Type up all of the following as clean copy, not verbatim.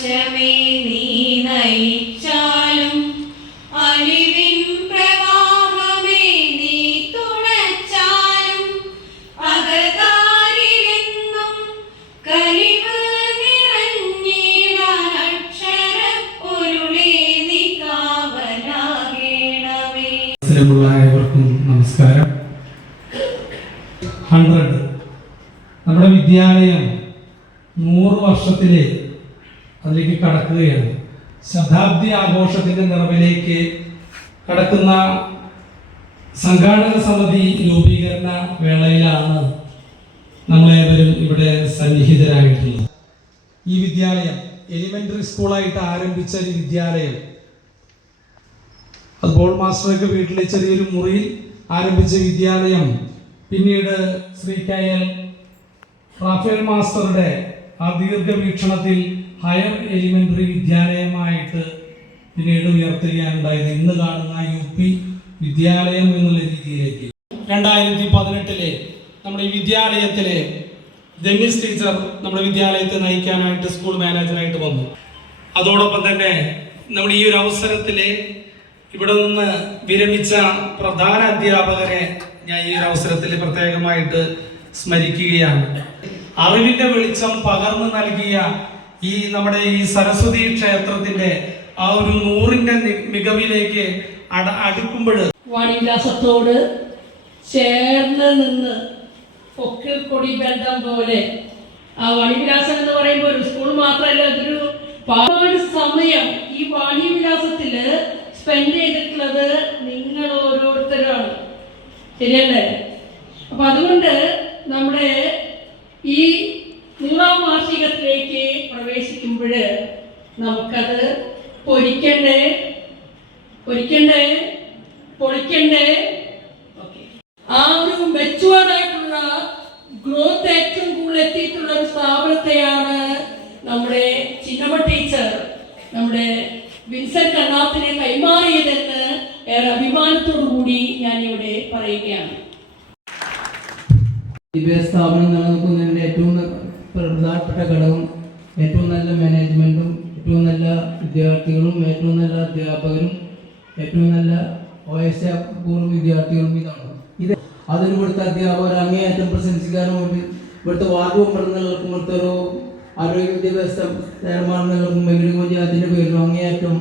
വശമേ നീ നയിച്ചാലും അലിവിൻ പ്രവാഹമേ നീ തുണച്ചാലും അകതാരിലെന്നും കനിവ് നിറഞ്ഞിടാൻ അക്ഷരപ്പൊരുളേ നീ കാവലാകേണമേ. ഏവർക്കും നമസ്കാരം. 100 നമ്മുടെ വിദ്യാലയം 100 വർഷത്തിലെ അതിലേക്ക് കടക്കുകയാണ്. ശതാബ്ദി ആഘോഷത്തിന്റെ നിറവിലേക്ക് കടക്കുന്ന സംഘാടക സമിതി രൂപീകരണ വേളയിലാണ് നമ്മളേവരും ഇവിടെ സന്നിഹിതരായിട്ടുള്ളത്. ഈ വിദ്യാലയം എലിമെന്ററി സ്കൂളായിട്ട് ആരംഭിച്ച ഒരു വിദ്യാലയം അത് പോൾ മാസ്റ്റർക്ക് വീട്ടിലെ ചെറിയൊരു മുറിയിൽ ആരംഭിച്ച വിദ്യാലയം പിന്നീട് ശ്രീ KL റാഫേൽ മാസ്റ്ററുടെ ആ ദീർഘവീക്ഷണത്തിൽ ഹയർ എലിമെന്ററി വിദ്യാലയമായിട്ട് പിന്നീട് ഉയർത്തുകയാണുണ്ടായത്. ഇന്ന് കാണുന്ന UP വിദ്യാലയം എന്നുള്ള രീതിയിലേക്ക് 2018 നമ്മുടെ ഈ വിദ്യാലയത്തിലെ ഡെന്നിസ് ടീച്ചർ നമ്മുടെ വിദ്യാലയത്തെ നയിക്കാനായിട്ട് സ്കൂൾ മാനേജറായിട്ട് വന്നു. അതോടൊപ്പം തന്നെ നമ്മുടെ ഈ ഒരു അവസരത്തില് ഇവിടെ നിന്ന് വിരമിച്ച പ്രധാന അധ്യാപകരെ ഞാൻ ഈ ഒരു അവസരത്തിൽ പ്രത്യേകമായിട്ട് സ്മരിക്കുകയാണ്. അറിവിന്റെ വെളിച്ചം പകർന്നു നൽകിയ ഈ നമ്മുടെ ഈ സരസ്വതി ക്ഷേത്രത്തിന്റെ ആ ഒരു 100ന്റെ മികവിലേക്ക് അടുക്കുമ്പോൾ വാണിവിലാസത്തോട് ചേർന്ന് നിന്ന് പൊക്കിൽ കൊടി ബന്ധം പോലെ ആ വാണിവിലാസം എന്ന് പറയുമ്പോൾ ഒരു സ്കൂൾ മാത്രമല്ല, അതൊരു ഒരുപാട് സമയം ഈ വാണിവിലാസത്തില് സ്പെൻഡ് ചെയ്തിട്ടുള്ളത് നിങ്ങൾ ഓരോരുത്തരാണ്, ശരിയല്ലേ? അപ്പൊ അതുകൊണ്ട് നമ്മുടെ ഈ 100ാം വാർഷികത്തിലേക്ക് പ്രവേശിക്കുമ്പോൾ നമുക്കത് പൊരിക്കണ്ടേ, പൊളിക്കണ്ടേ. ആ ഒരു മെച്ചുവേർഡായിട്ടുള്ള ഗ്രോത്ത് ഏറ്റവും കൂടുതൽ എത്തിയിട്ടുള്ള ഒരു സ്ഥാപനത്തെയാണ് നമ്മുടെ ചിന്നമ്മ ടീച്ചർ നമ്മുടെ വിൻസെന്റ് കണ്ണാത്തിനെ കൈമാറിയതെന്ന് ഏറെ അഭിമാനത്തോടു കൂടി ഞാൻ ഇവിടെ പറയുകയാണ്. വിദ്യാഭ്യാസ സ്ഥാപനം നിലനിൽക്കുന്നതിൻ്റെ ഏറ്റവും പ്രധാനപ്പെട്ട ഘടകം ഏറ്റവും നല്ല മാനേജ്മെൻറ്റും ഏറ്റവും നല്ല വിദ്യാർത്ഥികളും ഏറ്റവും നല്ല അധ്യാപകരും ഏറ്റവും നല്ല OS പൂർവ്വ വിദ്യാർത്ഥികളും ഇതാണ്. ഇത് അതിന് ഇവിടുത്തെ അധ്യാപകർ അങ്ങേയറ്റം പ്രശംസിക്കാനും ഇവിടുത്തെ വാർഡ് മെമ്പർക്കും ഇവിടുത്തെ ഒരു ആരോഗ്യ വിദ്യാഭ്യാസ ചെയർമാനുകൾക്കും വെല്ലുവിളി പഞ്ചായത്തിൻ്റെ പേരിലും അങ്ങേയറ്റം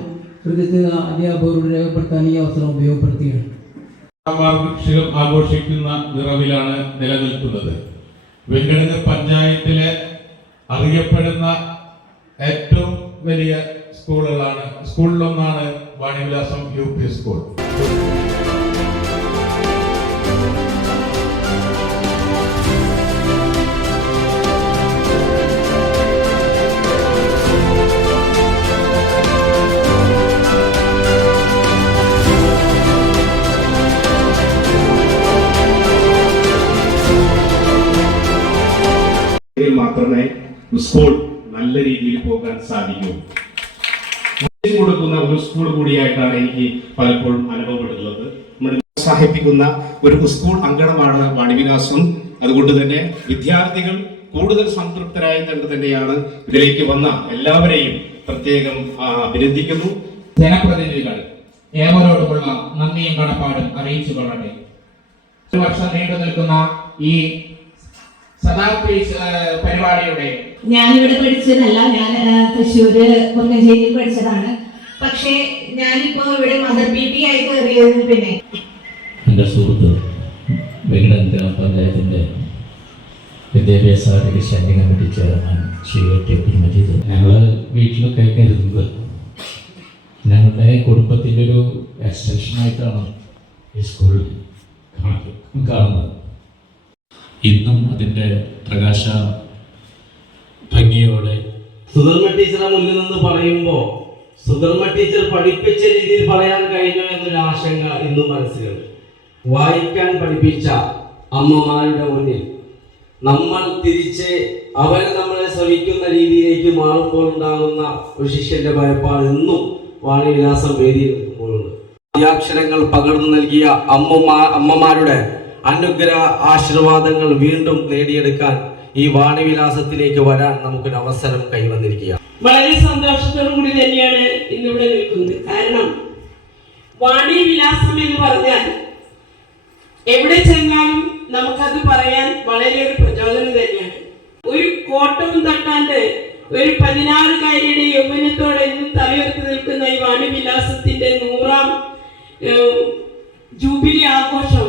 കൃത്യത അധ്യാപകരോട് രേഖപ്പെടുത്താൻ ഈ അവസരം ഉപയോഗപ്പെടുത്തുകയാണ്. വാർഷികം ആഘോഷിക്കുന്ന നിറവിലാണ് നിലനിൽക്കുന്നത്. വെങ്കടങ്ങ് പഞ്ചായത്തിലെ അറിയപ്പെടുന്ന ഏറ്റവും വലിയ സ്കൂളിലൊന്നാണ് വാണിവിലാസം UP സ്കൂൾ. മാത്രമേ സ്കൂൾ നല്ല രീതിയിൽ പോകാൻ സാധിക്കൂ. കൊടുക്കുന്ന ഒരു സ്കൂൾ കൂടിയായിട്ടാണ് എനിക്ക് പലപ്പോഴും അനുഭവപ്പെടുന്നത്. നമ്മൾ പ്രോത്സാഹിപ്പിക്കുന്ന ഒരു സ്കൂൾ അങ്കണമാണ് വാണിവിലാസം. അതുകൊണ്ട് തന്നെ വിദ്യാർത്ഥികൾ കൂടുതൽ സംതൃപ്തരായി തന്നെയാണ് ഇതിലേക്ക് വന്ന എല്ലാവരെയും പ്രത്യേകം അഭിനന്ദിക്കുന്നു. ജനപ്രതിനിധികൾ ഏവരോടുമുള്ള നന്ദിയും കടപ്പാടും അറിയിച്ചു കൊള്ളട്ടെ. ഒരു വർഷം നീണ്ടു നിൽക്കുന്ന ഈ ശതാബ്ദി പരിപാടിയുടെ ഞാനിവിടെ പഠിച്ചതല്ല, ഞാൻ തൃശ്ശൂര് കുന്നഞ്ചേരിയിൽ പഠിച്ചതാണ്. പക്ഷേ ഞാനിപ്പോ ഇവിടെ മദർ PT ആയി കയറിയതിന് പിന്നെ എൻ്റെ സുഹൃത്ത് വെങ്കടൻ ഗ്രാമപഞ്ചായത്തിൻ്റെ വിദ്യാഭ്യാസ standing committee chairman Shri TP Majeed, ഞങ്ങൾ വീട്ടിലൊക്കെ കരുതുന്നത് ഞങ്ങളുടെ കുടുംബത്തിൻ്റെ ഒരു എക്സ്റ്റൻഷനായിട്ടാണ് ഈ സ്കൂൾ കാണുന്നത്. ഇന്നും അതിൻ്റെ പ്രകാശ ഭംഗിയോടെ സുധർമ്മ ടീച്ചറെ മുന്നിൽ നിന്ന് പറയുമ്പോൾ സുധർമ്മ ടീച്ചർ പഠിപ്പിച്ച രീതിയിൽ പറയാൻ കഴിഞ്ഞു എന്നൊരു ആശങ്ക ഇന്നും മനസ്സിലുണ്ട്. വായിക്കാൻ പഠിപ്പിച്ച അമ്മമാരുടെ മുന്നിൽ നമ്മൾ തിരിച്ച് അവരെ നമ്മളെ ശ്രമിക്കുന്ന രീതിയിലേക്ക് മാറുമ്പോൾ ഉണ്ടാകുന്ന ഒരു ശിഷ്യന്റെ ഭയപ്പാട് എന്നും വാണിവിലാസം വേദിയിൽ നിൽക്കുമ്പോഴുണ്ട്. അക്ഷരങ്ങൾ പകർന്നു നൽകിയ അമ്മമാരുടെ അനുഗ്രഹ ആശീർവാദങ്ങൾ വീണ്ടും നേടിയെടുക്കാൻ ഈ വാണിവിലാസത്തിലേക്ക് വരാൻ നമുക്കൊരു അവസരം കൈവന്നിരിക്കുക. വളരെ സന്തോഷത്തോടു കൂടി തന്നെയാണ് ഇന്നിവിടെ നിൽക്കുന്നത്. കാരണം വാണി വിലാസം എന്ന് പറഞ്ഞാൽ എവിടെ ചെന്നാലും നമുക്കത് പറയാൻ വളരെ ഒരു പ്രചോദനം തന്നെയാണ്. ഒരു കോട്ടവും തട്ടാണ്ട് ഒരു 16-കാരിയുടെ യൗവനത്തോടെ ഇന്ന് തലയുയർത്തി നിൽക്കുന്ന ഈ വാണി വിലാസത്തിന്റെ 100ാം ജൂബിലി ആഘോഷം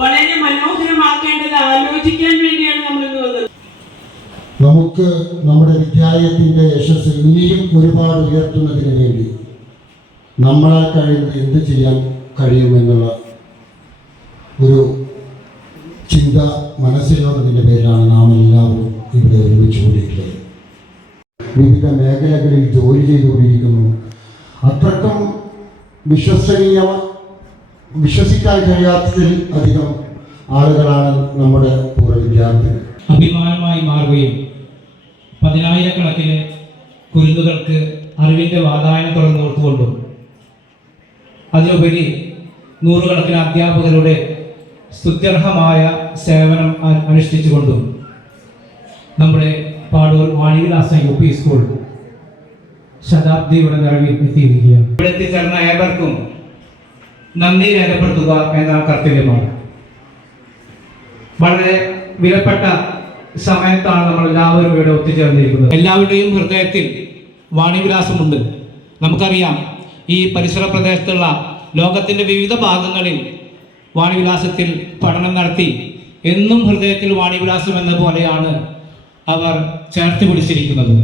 വളരെ മനോഹരമാക്കേണ്ടത് ആലോചിക്കാൻ വേണ്ടിയാണ് നമ്മൾ ഇന്ന് വന്നത്. നമുക്ക് നമ്മുടെ വിദ്യാലയത്തിൻ്റെ യശസ് ഇനിയും ഒരുപാട് ഉയർത്തുന്നതിന് വേണ്ടി നമ്മളാൽ കഴിയുന്നത് എന്ത് ചെയ്യാൻ കഴിയുമെന്നുള്ള ഒരു ചിന്ത മനസ്സിലുള്ളതിൻ്റെ പേരിലാണ് നാം എല്ലാവരും ഇവിടെ ഒരുമിച്ച് കൂടിയിട്ടുള്ളത്. വിവിധ മേഖലകളിൽ ജോലി ചെയ്തുകൊണ്ടിരിക്കുന്നു. അത്രക്കും വിശ്വസിക്കാൻ കഴിയാത്തതിൽ അധികം ആളുകളാണ് നമ്മുടെ പൂർവ്വ വിദ്യാർത്ഥികൾ. അഭിമാനമായി മാറുകയും 10,000-കണക്കിന് കുരുന്നുകൾക്ക് അറിവിൻ്റെ വാതായനം തുറന്നു കൊടുത്തുകൊണ്ടും അതിലുപരി 100-കണക്കിന് അധ്യാപകരുടെ സ്തുത്യർഹമായ സേവനം അനുഷ്ഠിച്ചുകൊണ്ടും നമ്മുടെ പാടൂർ വാണിവിലാസം UP സ്കൂൾ ശതാബ്ദിയുടെ നിറവിൽ എത്തിയിരിക്കുകയാണ്. ഇവിടെ എത്തിച്ചേർന്ന ഏവർക്കും നന്ദി രേഖപ്പെടുത്തുക എന്ന കർത്തവ്യമാണ്. വളരെ വിലപ്പെട്ട സമയത്താണ് നമ്മൾ എല്ലാവരും ഇവിടെ ഒത്തുചേർന്നിരിക്കുന്നത്. എല്ലാവരുടെയും ഹൃദയത്തിൽ വാണിവിലാസമുണ്ട്. നമുക്കറിയാം, ഈ പരിസര പ്രദേശത്തുള്ള ലോകത്തിൻ്റെ വിവിധ ഭാഗങ്ങളിൽ വാണിവിലാസത്തിൽ പഠനം നടത്തി എന്നും ഹൃദയത്തിൽ വാണിവിലാസം എന്ന പോലെയാണ് അവർ ചേർത്ത് പിടിച്ചിരിക്കുന്നത്.